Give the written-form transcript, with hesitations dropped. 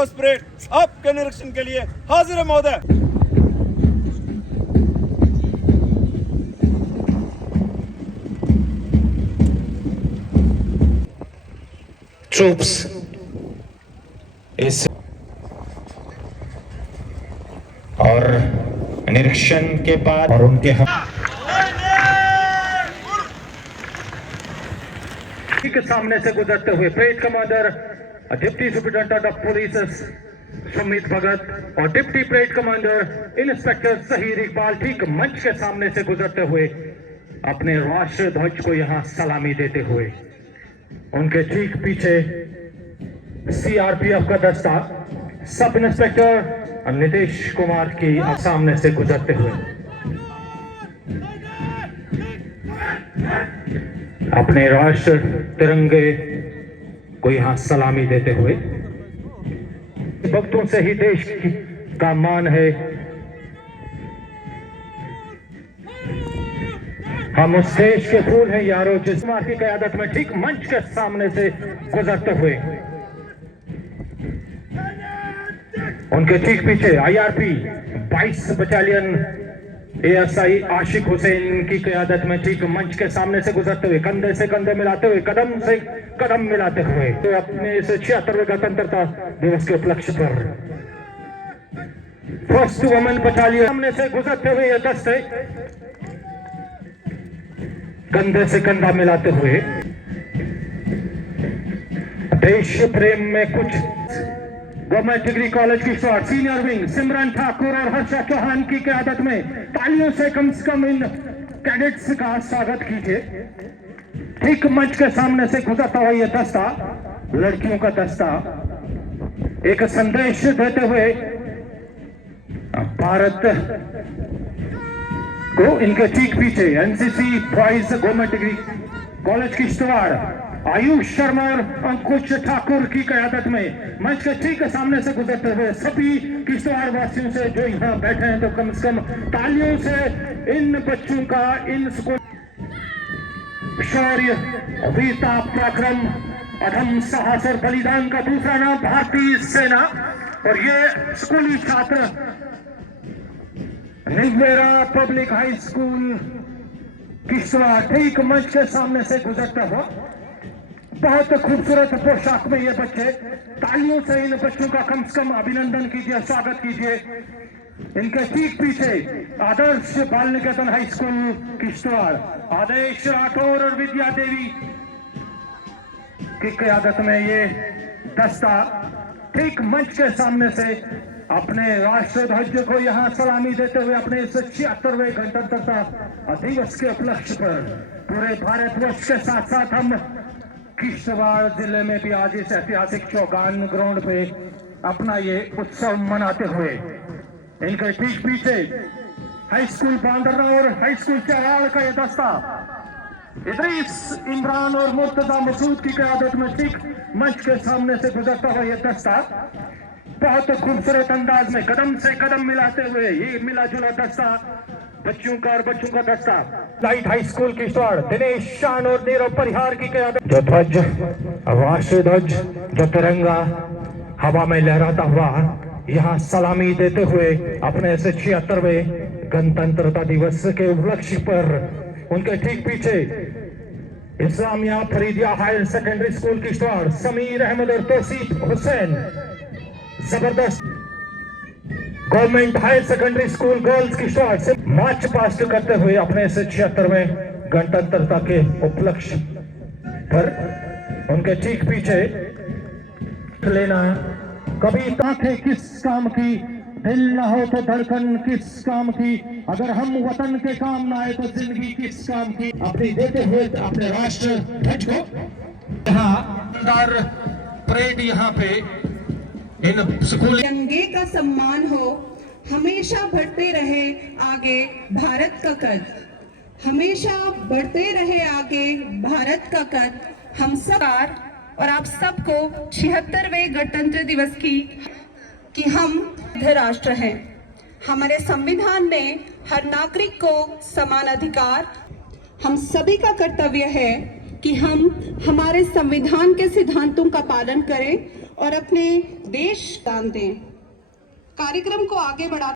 दिवस परेड आपके निरीक्षण के लिए हाजिर है महोदय। ट्रूप्स इस और निरीक्षण के बाद और उनके के सामने से गुजरते हुए parade commander deputy superintendent of police Sumit Bhagat और deputy parade commander inspector Zaheer Iqbal ठीक मंच के सामने से गुजरते हुए अपने राष्ट्रीय ध्वज को यहां सलामी देते हुए, उनके ठीक पीछे सीआरपीएफ का दस्ता सब इंस्पेक्टर नीतीश कुमार की सामने से गुजरते हुए अपने राष्ट्र तिरंगे को यहां सलामी देते हुए, भक्तों से ही देश का मान है। हम उस देश के फूल हैं यारों, जिस कुमार की क़यादत में ठीक मंच के सामने से गुजरते हुए उनके ठीक पीछे आईआरपी 22 बटालियन एएसआई आशिक हुसैन की क़यादत में ठीक मंच के सामने से गुजरते हुए, कंधे से कंधे मिलाते हुए, कदम से कदम मिलाते हुए, तो अपने इस 76वें गणतंत्रता दिवस के उपलक्ष्य पर फर्स्ट वुमेन बटालियन सामने से गुजरते हुए यह दस्ते कंधे से कंधा मिलाते हुए देश प्रेम में कुछ गवर्नमेंट डिग्री कॉलेज की स्टार सीनियर विंग सिमरन ठाकुर और हर्षा चौहान की क़यादत में तालियों से कम इन कैडेट्स का स्वागत कीजिए। ठीक मंच के सामने से गुजरता हुआ यह दस्ता, लड़कियों का दस्ता, एक संदेश देते हुए भारत को इनके ठीक पीछे NCC boys government degree college की स्टार आयुष शर्मा और अंकुश ठाकुर की क़यादत में मंच के ठीक सामने से गुजरते हुए सभी किश्तवाड़ वासियों से जो यहाँ बैठे हैं तो कम से कम तालियों से इन बच्चों का, इन स्कूल शौर्य, वीरता, पराक्रम, अधम साहस और बलिदान का दूसरा नाम भारतीय सेना और ये स्कूली छात्र निवेरा पब्लिक हाई स्कूल किश्तवाड़ ठीक मंच के सामने से गुजरता हुआ, बहुत खूबसूरत पोशाक में ये बच्चे, तालियों से इन बच्चों का कम से कम अभिनंदन कीजिए, स्वागत कीजिए। इनके ठीक पीछे आदर्श बाल निकेतन हाई स्कूल किश्तवाड़ आदेश राठौर और विद्या देवी की क़यादत में ये दस्ता ठीक मंच के सामने से अपने राष्ट्रीय ध्वज को यहाँ सलामी देते हुए अपने इस 76वें गणतंत्रता दिवस के उपलक्ष्य पर पूरे भारतवर्ष के साथ साथ हम किश्तवाड़ जिले में भी आज इस ऐतिहासिक चौगान ग्राउंड पे अपना ये उत्सव मनाते हुए, इनके ठीक पीछे हाई स्कूल बांदरना और हाई स्कूल चौहाड़ का ये दस्ता इदरीस इमरान और मुर्तजा मसूद की क़यादत में ठीक मंच के सामने से गुजरता हुआ ये दस्ता बहुत खूबसूरत अंदाज में कदम से कदम मिलाते हुए ये मिला जुला दस्ता बच्चों का और बच्चों का दस्ता light high school Kishtwar Dinesh शान और नीरव परिहार की क़यादत, जो ध्वज राष्ट्रीय ध्वज जो तिरंगा हवा में लहराता हुआ यहाँ सलामी देते हुए अपने इस 76वें गणतंत्रता दिवस के उपलक्ष्य पर उनके ठीक पीछे Islamia Faridia higher secondary school Kishtwar Sameer Ahmad और तौसीफ हुसैन जबरदस्त government higher secondary school girls Kishtwar से मार्च पास्ट करते हुए अपने इस 76वें गणतंत्रता के उपलक्ष्य पर उनके ठीक पीछे लेना कभी ताकि किस काम की, दिल ना हो तो धड़कन किस काम की, अगर हम वतन के काम ना आए तो जिंदगी किस काम की, अपनी देते हुए अपने राष्ट्र ध्वज को यहाँ परेड यहाँ पे इन स्कूल तिरंगे का सम्मान हो, हमेशा बढ़ते रहे आगे भारत का कद, हमेशा बढ़ते रहे आगे भारत का कद। हम सब और आप सबको 76वें गणतंत्र दिवस की हम राष्ट्र हैं। हमारे संविधान में हर नागरिक को समान अधिकार, हम सभी का कर्तव्य है कि हम हमारे संविधान के सिद्धांतों का पालन करें और अपने देश दान दें। कार्यक्रम को आगे बढ़ा